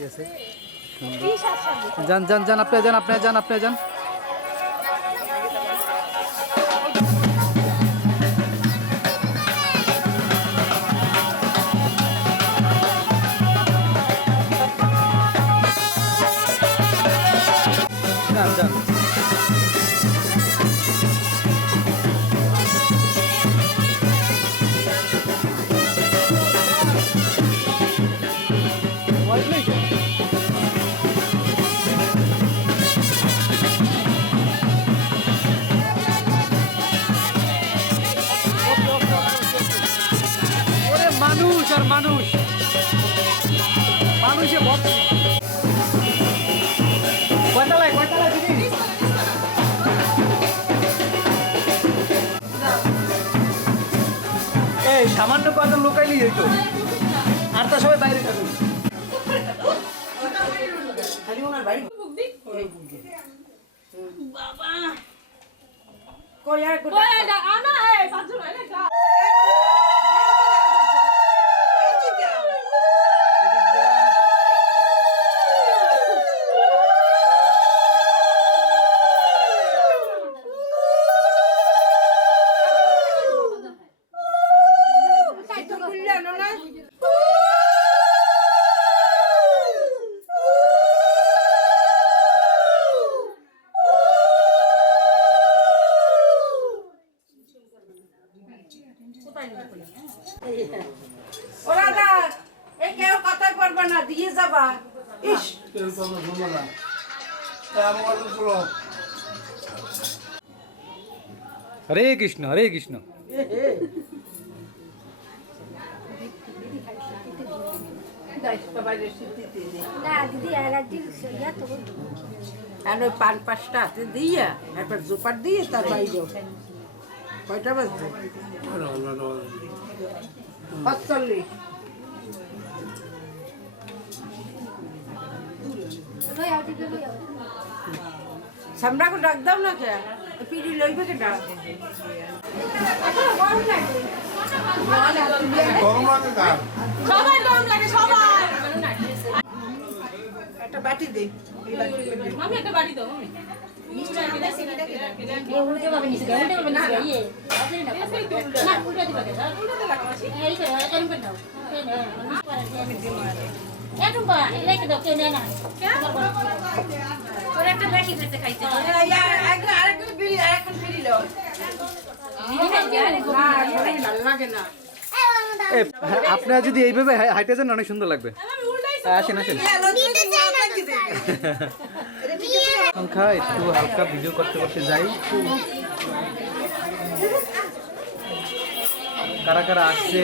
বাতি আছে যান যান যান আপনি যান আপনি যান আপনি যান যান মানুষ। মানুষ মানুষে কয়তালায় কয়তালায় দিদি? এই সামান্য কয়জন লোকাইলি এই তো। আর তা সবাই বাইরে থাকুন ওরা না এই কেউ কথাই পারবে না দিয়ে যাবা? ইস। হরে কৃষ্ণ হরে কৃষ্ণ। আর ওই পান পাঁচটা হাতে দিয়ে একবার জোপার দিয়ে তার বাইরে কয়টা আও সামরাকে ডাক দাও না কে? পিড়ি লইবে কে ডাক সবাই গরম লাগে সবাই। একটা বাটি দে। মামি একটা দাও ইয়ে। না আপনারা যদি এইভাবে হাই- হাইটে যান, অনেক সুন্দর লাগবে। আসেন আসেন। সংখ্যা, একটু হালকা ভিডিও করতে করতে যাই। কারা কারা আসছে?